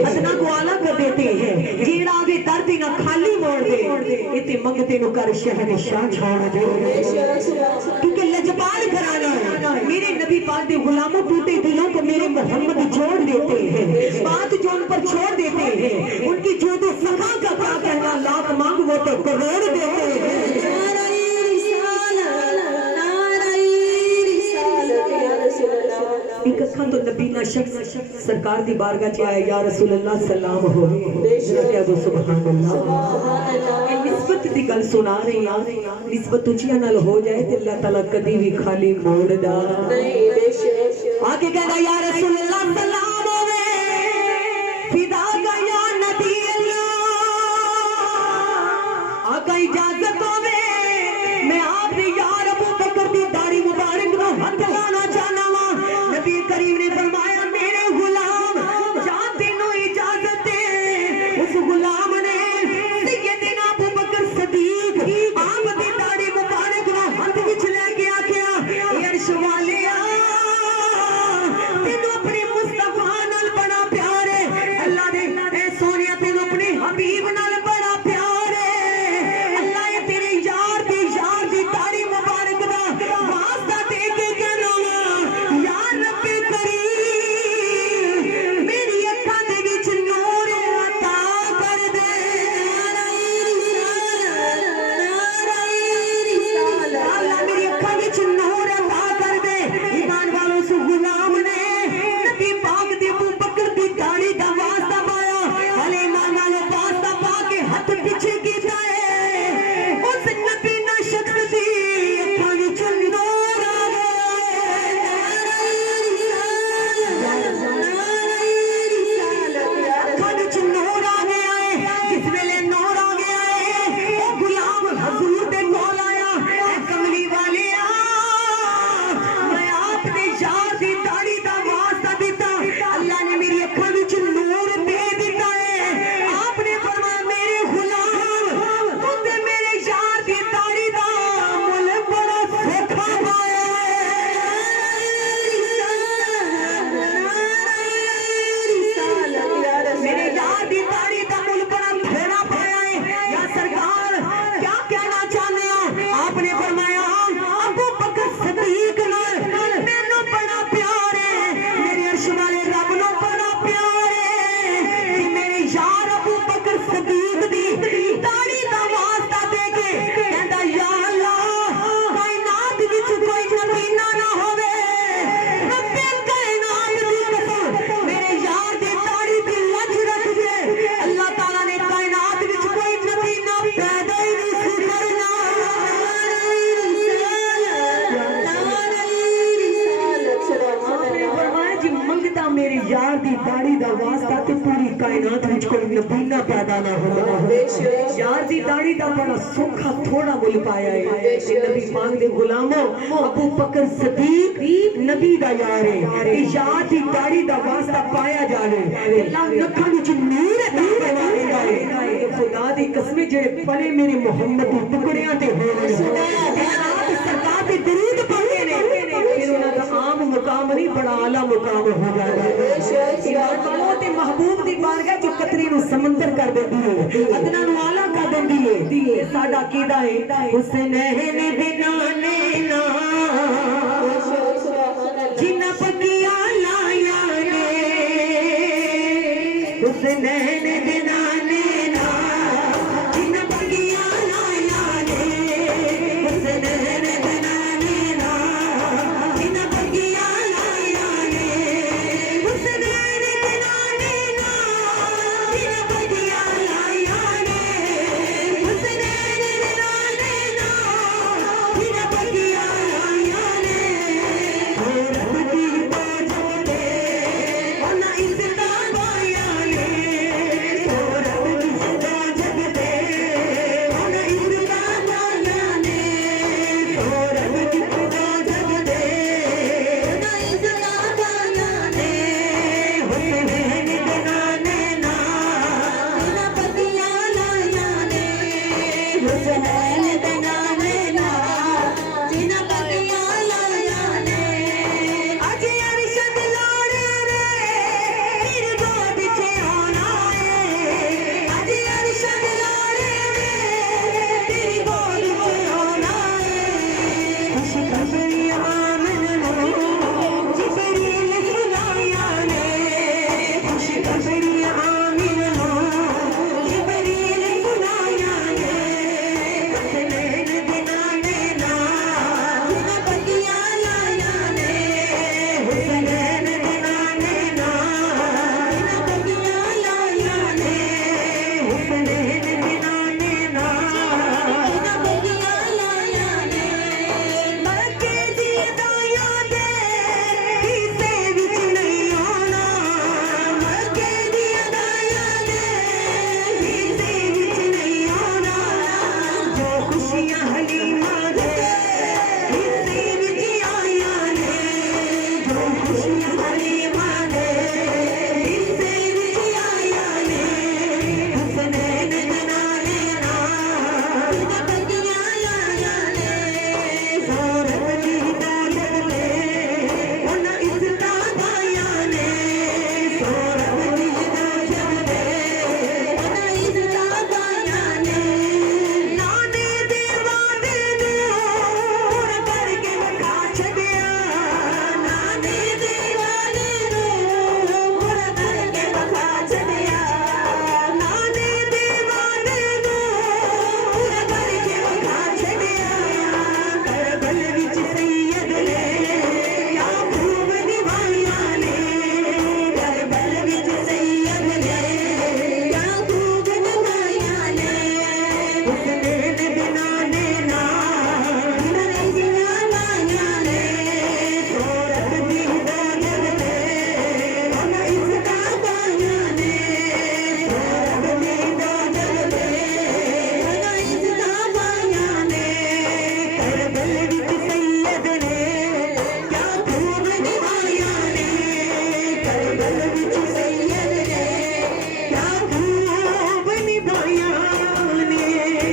ادنا کو آلہ کر دیتے ہیں جیڑا آگے درد نہ خالی موڑ دے اتے منگتے نو کر شہر شاہ چھوڑ دے کیونکہ لجپال گھرانا ہے میرے نبی پاک دے غلاموں ٹوٹے دلوں کو میرے محمد جوڑ دیتے ہیں بات جو ان پر چھوڑ دیتے ہیں ان کی جود و سخا کا کیا کہنا لاکھ مانگ وہ تو کروڑ دیتے ہیں ایک اکھاں تو نبی نہ شخص سرکار دی بارگاہ چ آیا یا رسول اللہ سلام ہو کہہ دو سبحان اللہ نسبت دی گل سنا رہی ہاں نسبت اونچیاں نال ہو جائے تے اللہ تعالی کدی بھی خالی موڑ دا آگے کہنا یا رسول اللہ سلام ہوے فدا کا یا نبی اللہ آقا اجازت ہوے میں آپ نے یار ابو بکر دی داڑھی مبارک نو ہاتھ لانا چاہنا نبی کریم نے فرمایا میرے غلام جان تینوں اجازت ہے اس غلام نے سیدنا ابو بکر صدیق آپ دی داڑھی مبارک نو ہاتھ وچ لے کے آکھیا اے عرش والیا تینوں اپنے مصطفیٰ نال بڑا پیار ہے اللہ نے اے سونیا تینوں اپنے حبیب نال بڑا پیار ہے اللہ یہ تیرے یار دی داڑھی مبارک دا واسطہ دے کے کہنا یار دی داڑھی دا واسطہ تے پوری کائنات وچ کوئی نبی پیدا نہ ہوگا یار دی داڑھی دا بڑا سوکھا تھوڑا مل پایا ہے نبی پاک دے غلاموں ابو بکر صدیق نبی دا یار ہے یار دی داڑھی دا واسطہ پایا جاوے اللہ نکھاں وچ نور عطا فرمائے گا خدا دی قسم جڑے پلے میرے محمد دی ٹکڑیاں تے ہونے سرکار دے درود پڑھے نے پھر انہاں دا عام مقام نہیں بڑا اعلی مقام ہو جائے گا محبوب دی بارگاہ جو قطری نو سمندر کر دیتی ہے ادنا نو آلہ کر دیتی ہے ساڈا کیدا ہے حسنین بنا لینا جنہ پکیا لایا نے حسنین بنا